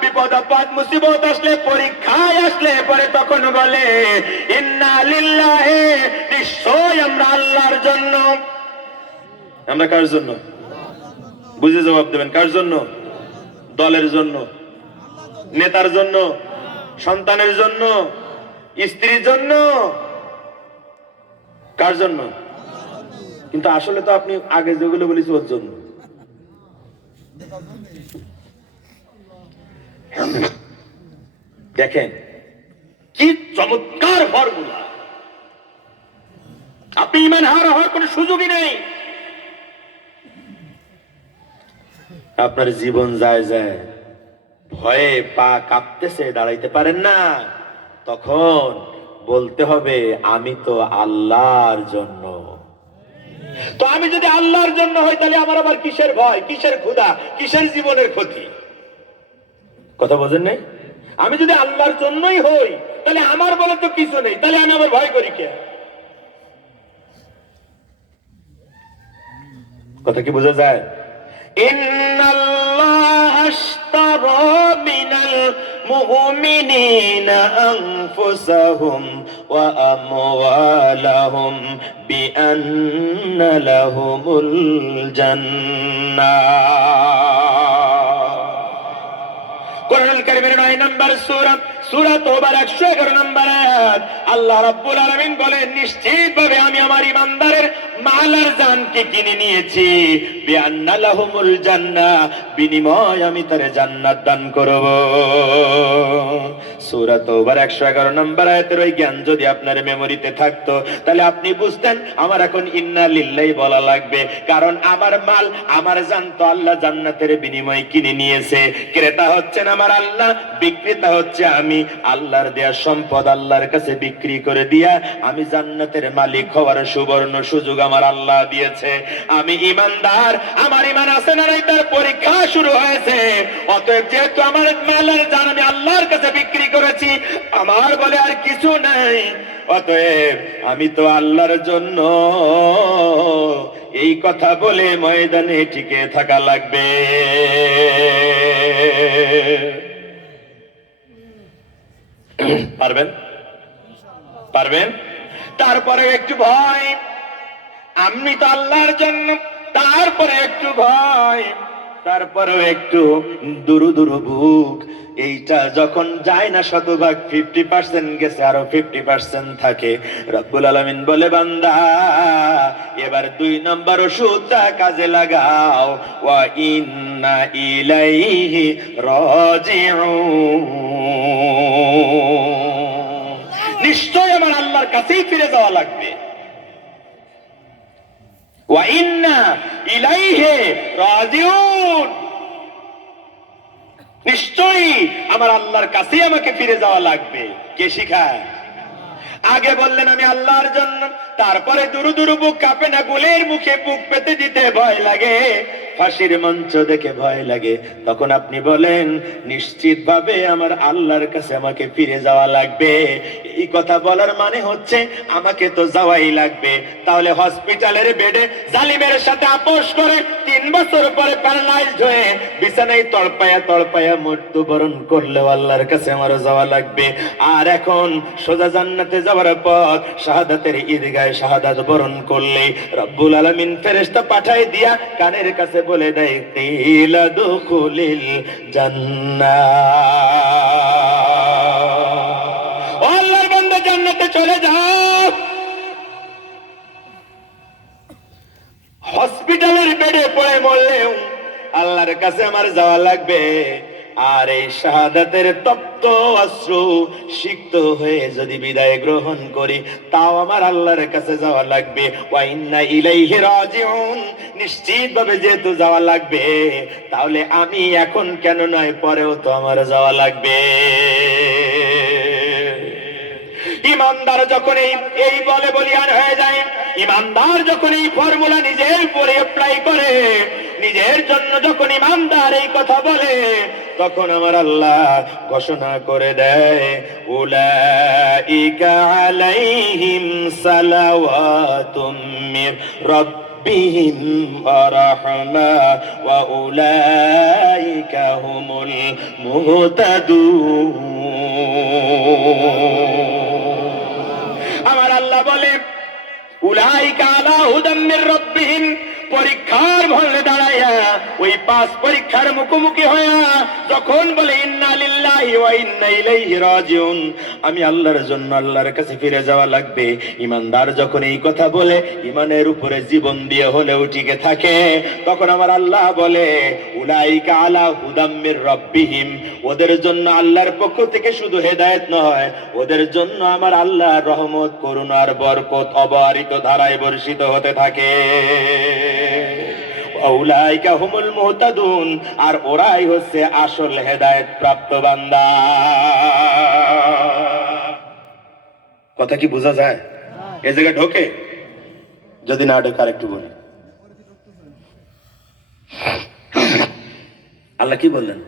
বিপদ, আপদ, মুসিবত আসলে, পরীক্ষায় আসলে, পরে তখন বলে নিশ্চয় আমরা আল্লাহর জন্য। আমরা কার জন্য? বুঝে জবাব দেবেন, কার জন্য? দলের জন্য, নেতার জন্য, সন্তানের জন্য, স্ত্রীর জন্য। কার জন্য? কিন্তু আসলে তো আপনি আগে যেগুলো বলেছি ওর জন্য। দেখেন, কি চমৎকার ফর্মুলা আপনি ইমান হারা হওয়ার কোনো সুযোগই নেই। আপনার জীবন যায় যায়, ভয়ে পা কাঁপতেছে, দাঁড়াইতে পারেন না। তখন বলতে হবে, আমি তো আল্লাহর জন্য তো আমি যদি আল্লাহর জন্য হই, তাহলে আমার আবার কিসের ভয়, কিসের ক্ষুধা, কিসের জীবনের ক্ষতি? কথা বোঝেন নাই? আমি যদি আল্লাহর জন্যই হই, তাহলে আমার বলে তো কিছু নেই, তাহলে আমি আবার ভয় করি কে? কথা কি বোঝা যায়? ইন্নাল্লাহ আনফুসাহুম ওয়া আমওয়ালাহুম বিআন্না লাহুমুল জান্নাহ কোরআনুল কারীমের 9 নম্বর সূরা সূরা তোবার 111 নম্বর আয়াত আল্লাহ রাব্বুল আলামিন বলেন নিশ্চিতভাবে আমি আমার ইমানদারের মাল আর জানকে কিনে নিয়েছি। বিনিময় আমি তারে জান্নাত দান করব। সূরা তোবার 111 নম্বর আয়াতের ওই জ্ঞান যদি আপনার মেমরিতে থাকতো, তাহলে আপনি বুঝতেন, আমার এখন ইন্না লিল্লাহি বলা লাগবে। কারণ আমার মাল, আমার জান তো আল্লাহ জান্নাতের বিনিময়ে কিনে নিয়েছে। ক্রেতা হচ্ছেন আমার আল্লাহ, বিক্রেতা হচ্ছে আমি। আল্লাহর দেয়া সম্পদ আল্লাহর কাছে বিক্রি করে দিয়া আমি জান্নাতের মালিক হওয়ার সুবর্ণ সুযোগ আমার আল্লাহ দিয়েছে। আমি ইমানদার, আমার ইমান আছে না নাই তার পরীক্ষা শুরু হয়েছে। অতএব যেহেতু আমার মালের জান আমি আল্লাহর কাছে বিক্রি করেছি, আমার বলে আর কিছু নাই। অতএব আমি তো আল্লাহর জন্য এই কথা বলে ময়দানে টিকে থাকা লাগবে। পারবেন? পারবেন? তারপরে একটু ভয়। আমি তো আল্লাহর জন্য, তারপরে একটু ভয়, তারপরেও একটু দুরু দুরু বুক। এইটা যখন যায় না শতভাগ ফিফটি পার্সেন্ট গেছে, আরও ফিফটি পার্সেন্ট থাকে। রব্বুল আলমিন বলে, বান্দা, এবার দুই নম্বর ওষুধটা কাজে লাগাও। ওয়া ইন্না ইলাইহি রাজিউন। নিশ্চয় আমার আল্লাহর কাছেই ফিরে যাওয়া লাগবে। নিশ্চয়ই আমার আল্লাহর কাছেই আমাকে ফিরে যাওয়া লাগবে। কে শিখায়? আগে বললেন আমি আল্লাহর জন্য, তারপরে দুরু দুরু বুক কাঁপে না, গুলের মুখে বুক পেতে দিতে ভয় লাগে। ফাঁসির মঞ্চ দেখে ভয় লাগে। তখন আপনি বলেন নিশ্চিত ভাবে আমার আল্লাহর কাছে আমাকে ফিরে যাওয়া লাগবে। এই কথা বলার মানে হচ্ছে, আমাকে তো যাওয়াই লাগবে। তাহলে হসপিটালের বেডে জালিমের সাথে আপোষ করে তিন বছর পরে প্যারালাইজড হয়ে বিছানায় তড়পায়া তড়পায়া মৃত্যুবরণ করলেও আল্লাহর কাছে আমারও যাওয়া লাগবে। আর এখন সোজা জান্নাতে যাওয়ার পথ শাহাদাতের ঈদগায় শাহাদাত বরণ করলে রব্বুল আলামিন ফেরেশতা পাঠাই দিয়া কানের কাছে বলে দেয় কিলা দুখুলিল জান্নাহ ও আল্লাহর বান্দা, জান্নাতে চলে যাও। হসপিটালের পড়ে মরলেও আল্লাহর কাছে আমার যাওয়া লাগবে। আর এই শাহাদাতের তপ্ত অশ্রু সিক্ত হয়ে যদি বিদায় গ্রহণ করি, তাও আমার আল্লাহর কাছে যাওয়া লাগবে। ওয়াইন্না ইলাইহি রাজিউন। নিশ্চিত ভাবে যেহেতু যাওয়া লাগবে, তাহলে আমি এখন কেন নয় পরেও তো আমার যাওয়া লাগবে। ইমানদার যখন এই বলে বলিয়ান হয়ে যায় ইমানদার যখন এই ফর্মুলা নিজের উপরে অ্যাপ্লাই করে, নিজের জন্য যখন ইমানদার এই কথা বলে, তখন আমার আল্লাহ ঘোষণা করে দেয়, উলাইকা আলাইহিম সালাওয়াতুম মির রব্বিহিম ওয়া রাহমা ওয়া উলাইকা হুমুল উলাইকা আলা হুদাম্মির রব্বিহিম পরীক্ষার ভলে দাঁড়াইয়া, ওই পাস পরীক্ষার মুখোমুখি হইয়া যখন বলে আমি আল্লাহর জন্য আল্লাহর কাছে ফিরে যাওয়া লাগবে। ইমানদার যখন এই কথা বলে, ইমানের উপরে জীবন দিয়ে হলেও টিকে থাকে। তখন আমার আল্লাহ বলে, উলাইকা আলা হুদাম্মির রব্বিহিম, ওদের জন্য আল্লাহর পক্ষ থেকে শুধু হেদায়েত নয়, ওদের জন্য আমার আল্লাহ রহমত করুণার বরকত অবারিত ধারায় বর্ষিত হতে থাকে। আউলাইকা হুমুল মুহতাদুন, আর ওরাই হচ্ছে আসল হেদায়েত প্রাপ্ত বান্দা। কথা কি বোঝা যায়? এ জায়গায় ঢোকে? যদি না ঢোকে আর একটু বলি। আল্লাহ কি বললেন?